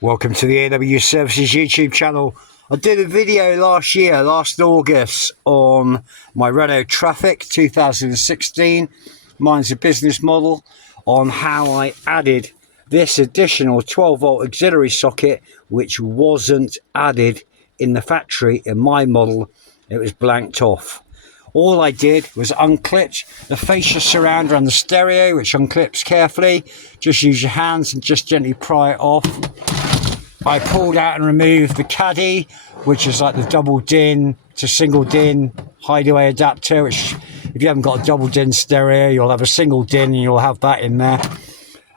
Welcome to the AW Services YouTube channel. I did a video last August, on my Renault Trafic 2016. Mine's a business model, on how I added this additional 12 volt auxiliary socket, which wasn't added in the factory. In my model, it was blanked off. All I did was unclip the fascia surrounder and the stereo, which unclips carefully. Just use your hands and just gently pry it off. I pulled out and removed the caddy, which is like the double DIN to single DIN hideaway adapter, which if you haven't got a double DIN stereo, you'll have a single DIN and you'll have that in there.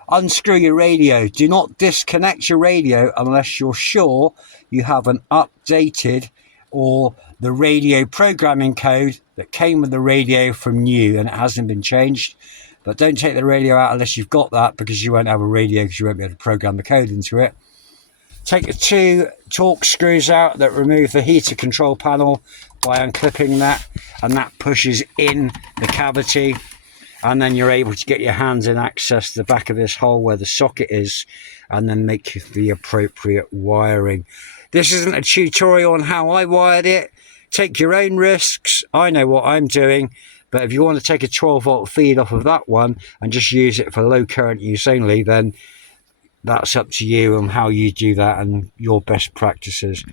Unscrew your radio. Do not disconnect your radio unless you're sure you have an updated or the radio programming code that came with the radio from new and it hasn't been changed. But don't take the radio out unless you've got that, because you won't have a radio because you won't be able to program the code into it. Take the two torque screws out that remove the heater control panel by unclipping that, and that pushes in the cavity, and then you're able to get your hands and access the back of this hole where the socket is, and then make the appropriate wiring. This isn't a tutorial on how I wired it. Take your own risks. I know what I'm doing, but if you want to take a 12 volt feed off of that one and just use it for low current use only, then that's up to you on how you do that and your best practices.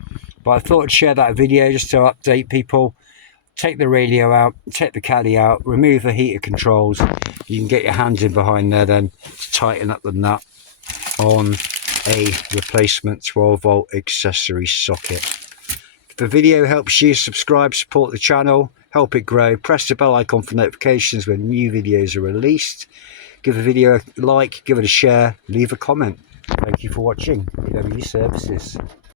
But I thought I'd share that video just to update people. Take the radio out, take the caddy out, remove the heater controls. You can get your hands in behind there then to tighten up the nut on a replacement 12 volt accessory socket. If the video helps you, subscribe, support the channel, help it grow. Press the bell icon for notifications when new videos are released. Give the video a like, give it a share, leave a comment. Thank you for watching AW Services.